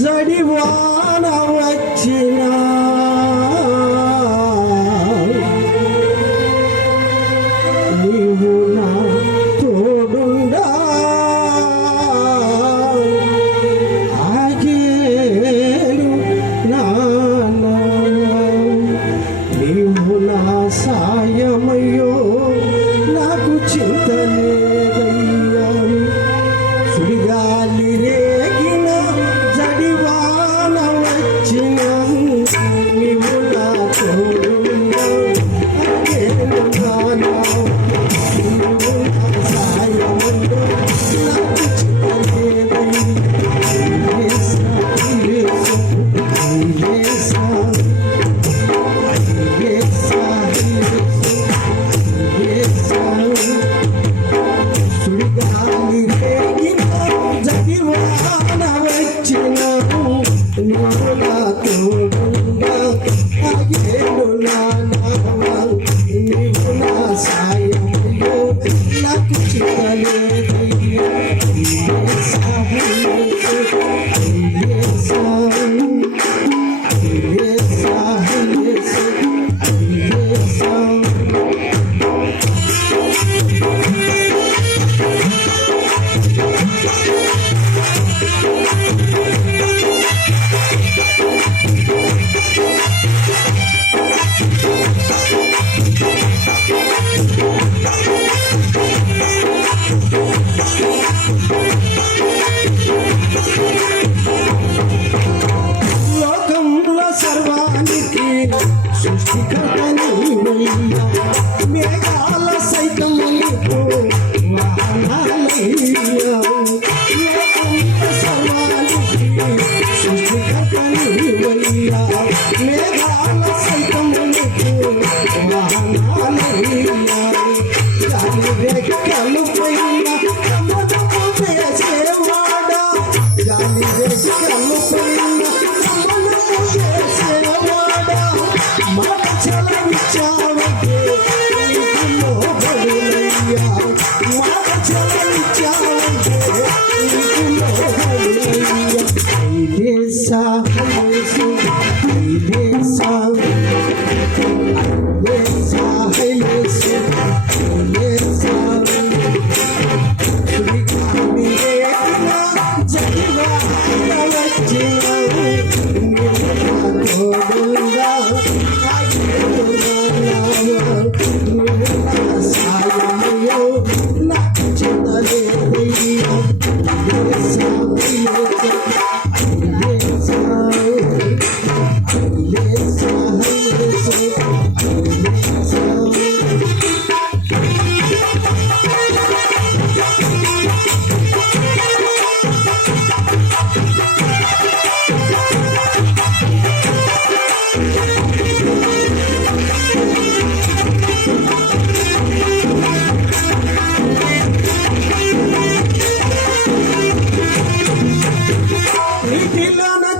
జడివాన వచ్చిన నీవు నా తోడుండా ఆగేడు నాన్న నీవు నా సాయమయ్యో నాకు చింత లేదయ్యా సుడిగాలి రేగిన జడివాన వచ్చిన నీవు నా తోడుండా ఆగేడు నాన్న నీవు నా సాయమయ్యో నాకు చింత లోకంలో సర్వానికి సృష్టికర్త నీవయ్యా మేఘాల సైతం నీకు వాహనాలయ్యా లోకంలో సర్వానికి సృష్టికర్త నీవయ్యా మేఘాల సైతం నీకు వాహనాలయ్యా గాలి రెక్కలు పైన కమలము వేసేవాడా గాలి రెక్కలు పైన కమలము వేసేవాడా మాట చలవిచ్చావంటే నీకు లోబడునయ్యా మాట చలవిచ్చావంటే నీకు లోబడునయ్యా ఐదేసా ఐదేసా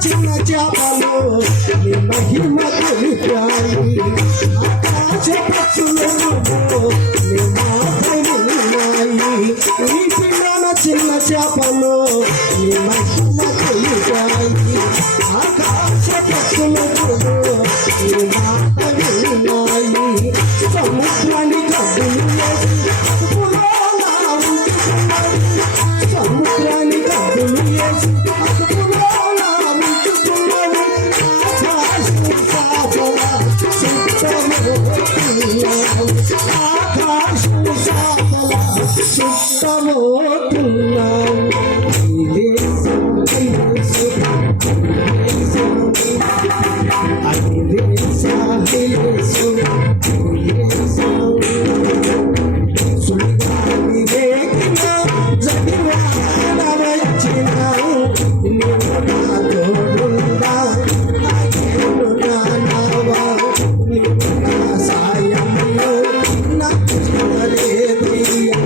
చిన్న చేపలు నీ మహిమ తెలిపాయి ఆకాశ పక్షులను నీ మాటలున్నాయి నీ పిల్లల చిన్న చేపలు నీ మహిమ తెలిపాయి ఆకాశ పక్షులను నీ మాటలున్నాయి సముద్రాన్ని గడ్డులు వేసి సముద్రాన్ని గడ్డులు వేసి ఆకాశము సాపల సుత్తమోతున్నావు సుడిగాలి రేగిన జడివాన వచ్చినావు నీవు నా తోడుండా ఆగేడు నాన్నవా నీవు నా సాయమయ్యో నాకు చిన్నలేదయ్యా